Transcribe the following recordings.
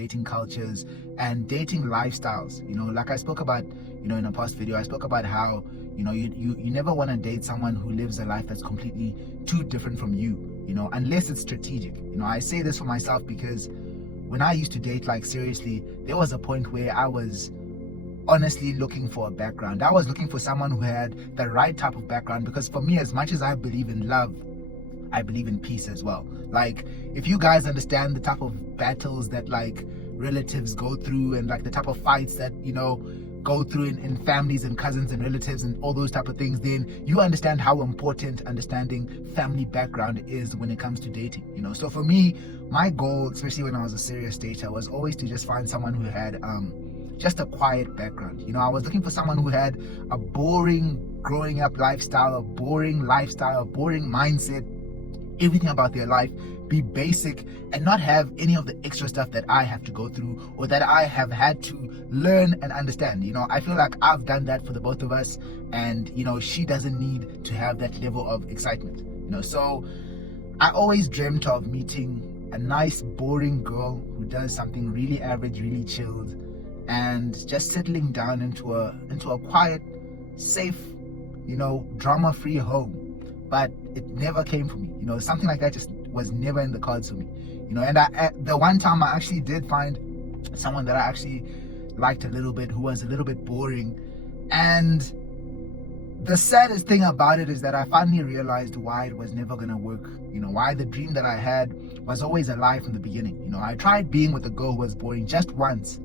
dating cultures and dating lifestyles. Like I spoke about, in a past video, I spoke about how, you never want to date someone who lives a life that's completely too different from you, unless it's strategic. I say this for myself because when I used to date, like seriously, there was a point where I was honestly looking for a background. I was looking for someone who had the right type of background, because for me, as much as I believe in love, I believe in peace as well. Like, if you guys understand the type of battles that like relatives go through, and like the type of fights that go through in families and cousins and relatives and all those type of things, then you understand how important understanding family background is when it comes to dating. So for me, my goal, especially when I was a serious dater, was always to just find someone who had just a quiet background. I was looking for someone who had a boring growing up lifestyle, a boring lifestyle, a boring mindset, everything about their life be basic and not have any of the extra stuff that I have to go through or that I have had to learn and understand. I feel like I've done that for the both of us, and she doesn't need to have that level of excitement. So I always dreamt of meeting a nice boring girl who does something really average, really chilled, and just settling down into a quiet, safe, drama-free home. But it never came for me. Something like that just was never in the cards for me. And the one time I actually did find someone that I actually liked a little bit, who was a little bit boring. And the saddest thing about it is that I finally realized why it was never gonna work. Why the dream that I had was always a lie from the beginning. I tried being with a girl who was boring just once,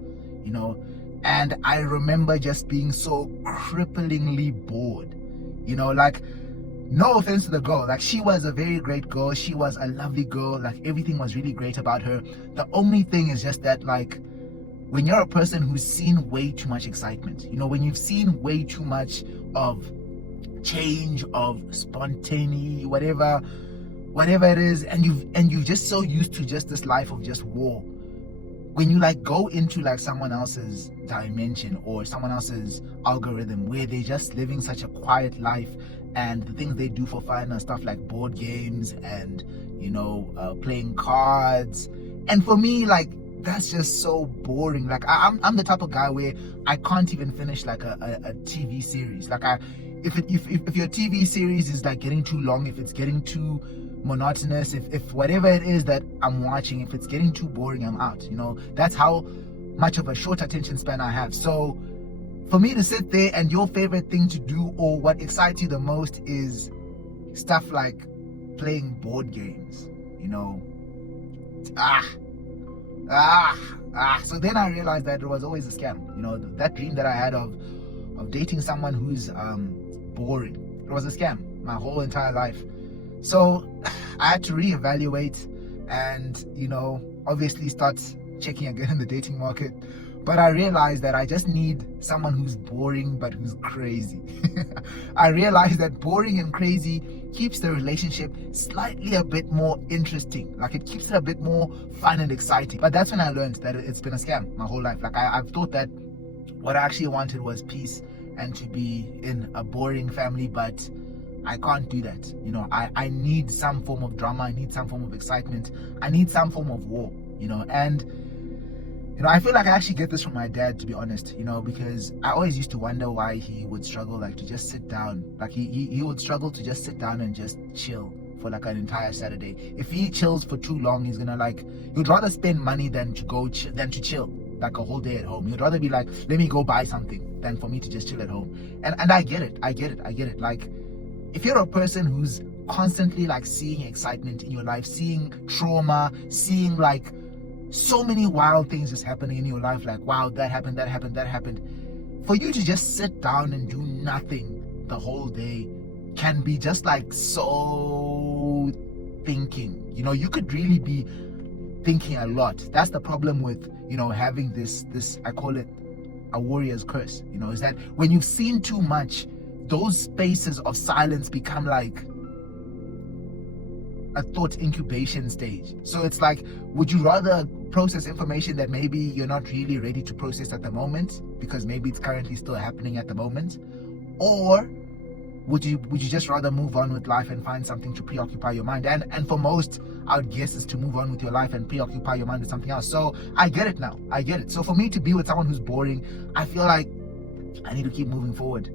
and I remember just being so cripplingly bored. Like, no offense to the girl, like she was a very great girl, she was a lovely girl, like everything was really great about her. The only thing is just that, like, when you're a person who's seen way too much excitement, when you've seen way too much of change, of spontaneity, whatever it is, and you're just so used to just this life of just war, when you like go into like someone else's dimension or someone else's algorithm where they're just living such a quiet life, and the things they do for fun and stuff like board games and playing cards, and for me, like, that's just so boring. Like, I'm the type of guy where I can't even finish like a TV series. Like, if your TV series is like getting too long, if it's getting too monotonous, if whatever it is that I'm watching, if it's getting too boring, I'm out. That's how much of a short attention span I have. So for me to sit there and your favorite thing to do, or what excites you the most, is stuff like playing board games, so then I realized that it was always a scam. That dream that I had of dating someone who's boring, it was a scam my whole entire life. So I had to reevaluate and obviously start checking again in the dating market. But I realized that I just need someone who's boring but who's crazy. I realized that boring and crazy keeps the relationship slightly a bit more interesting. Like, it keeps it a bit more fun and exciting. But that's when I learned that it's been a scam my whole life. Like, I've thought that what I actually wanted was peace and to be in a boring family, but I can't do that. I need some form of drama. I need some form of excitement. I need some form of war, and I feel like I actually get this from my dad, to be honest, because I always used to wonder why he would struggle, like, to just sit down. Like, he would struggle to just sit down and just chill for like an entire Saturday. If he chills for too long, he's gonna he'd rather spend money than to chill like a whole day at home. He'd rather be like, let me go buy something, than for me to just chill at home. And I get it. Like, if you're a person who's constantly like seeing excitement in your life, seeing trauma, seeing like so many wild things just happening in your life, like, wow, that happened, for you to just sit down and do nothing the whole day can be just like so thinking. You could really be thinking a lot. That's the problem with having this I call it a warrior's curse, is that when you've seen too much, those spaces of silence become like a thought incubation stage. So it's like, would you rather process information that maybe you're not really ready to process at the moment, because maybe it's currently still happening at the moment, or would you just rather move on with life and find something to preoccupy your mind? And for most, I would guess is to move on with your life and preoccupy your mind with something else. So I get it now. I get it. So for me to be with someone who's boring, I feel like I need to keep moving forward.